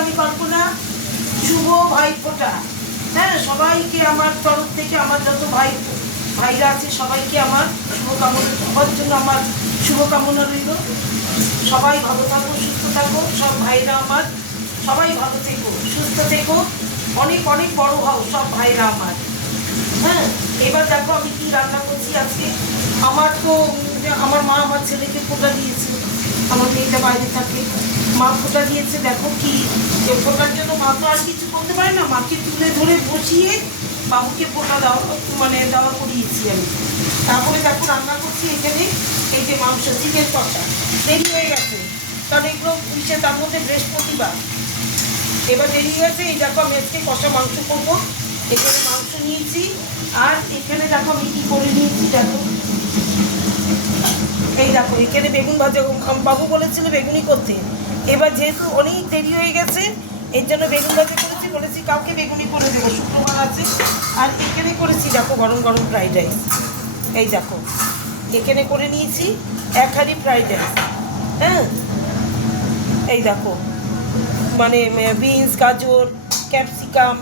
আমি কল্পনা। শুভ ভাইফোঁটা। হ্যাঁ, সবাইকে আমার তরফ থেকে, আমার যত ভাইরা আছে সবাইকে আমার শুভকামনা, সবার জন্য আমার শুভকামনা রইল। সবাই ভালো থাকো, সুস্থ থাকো, সব ভাইরা আমার সবাই ভালো থেকো, সুস্থ থেকো, অনেক অনেক বড় হও সব ভাইরা আমার। হ্যাঁ, এবার দেখো আমি কি রান্না করছি আজকে। আমার তো আমার মা আমার ছেলেকে ফোঁটা দিয়েছে, আমার মেয়েটা বাইরে থাকে, মা ফোঁটা দিয়েছে। দেখো কি ফোঁটার জন্য মা তো আর কিছু করতে পারে না, মাকে তুলে ধরে বসিয়ে বাবুকে ফোঁটা দেওয়া দেওয়া করিয়েছি আমি। তারপরে দেখো রান্না করছি এখানে এই যে মাংস, চিকেন কষা। দেরি হয়ে গেছে কারণ এগুলো পুষে, তার মধ্যে বৃহস্পতিবার, এবার দেরি হয়েছে। এই দেখো আমি আজকে কষা মাংস করবো। এখানে মাংস নিয়েছি, আর এখানে দেখো আমি কী করে নিয়েছি দেখো। এই দেখো এখানে বেগুন ভাজা, বাবু বলেছিল বেগুনি করতে। এবার যেহেতু অনেক দেরি হয়ে গেছে এর জন্য বেগুন ভাজা করেছি, বলেছি কাউকে বেগুনি করে দেবো, শুক্রবার আছে। আর এখানে করেছি দেখো গরম গরম ফ্রাইড রাইস। এই দেখো এখানে করে নিয়েছি 1 হাঁড়ি ফ্রাইড রাইস। হ্যাঁ, এই দেখো মানে বিনস, গাজর, ক্যাপসিকাম,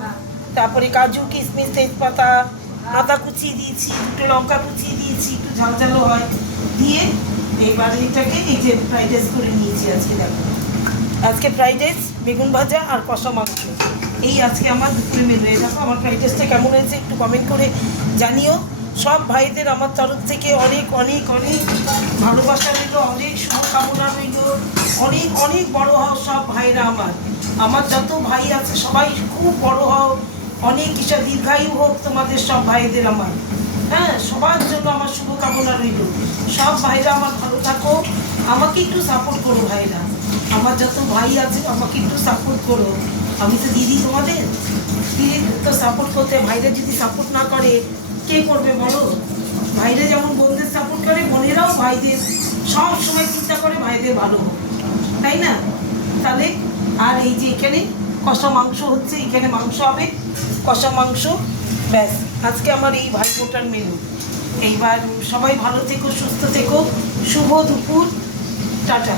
তারপরে কাজু, কিশমিশ, তেজপাতা, আদা কুচিয়ে দিয়েছি, 2টো লঙ্কা কুচিয়ে দিয়েছি, একটু ঝাল ঝালও হয় দিয়ে এইবার এটাকে এই যে ফ্রাইড রাইস করে নিয়েছি আজকে। দেখো আজকে ফ্রাইড রাইস, বেগুন ভাজা আর কষা মাংস, এই আজকে আমার দুপুরে মেনু। দেখো আমার ফ্রাইড রাইসটা কেমন হয়েছে একটু কমেন্ট করে জানিও। সব ভাইদের আমার তরফ থেকে অনেক অনেক অনেক ভালোবাসা রইল, অনেক শুভকামনা রইল। অনেক অনেক বড় হও সব ভাইরা আমার, আমার যত ভাই আছে সবাই খুব বড় হও, অনেক কিছু দীর্ঘায়ু হোক তোমাদের সব ভাইদের আমার। হ্যাঁ, সবার জন্য আমার শুভকামনা রইল। সব ভাইরা আমার ভালো থাকো, আমাকে একটু সাপোর্ট করো ভাইরা, আমার যত ভাই আছে আমাকে একটু সাপোর্ট করো। আমি তো দিদি তোমাদের, দিদি তো সাপোর্ট করতে, ভাইরা যদি সাপোর্ট না করে কে করবে বলো। ভাইরা যেমন বোনদের সাপোর্ট করে, বোনেরাও ভাইদের সব সময় চিন্তা করে ভাইদের ভালো হোক, তাই না? তাহলে আর এই যে এখানে কষা মাংস হচ্ছে, এখানে মাংস হবে, কষা মাংস। ব্যাস, আজকে আমার এই ভাইফোঁটার মেনু। এইবার সবাই ভালো থেকো, সুস্থ থেকো, শুভ দুপুর, টাটা।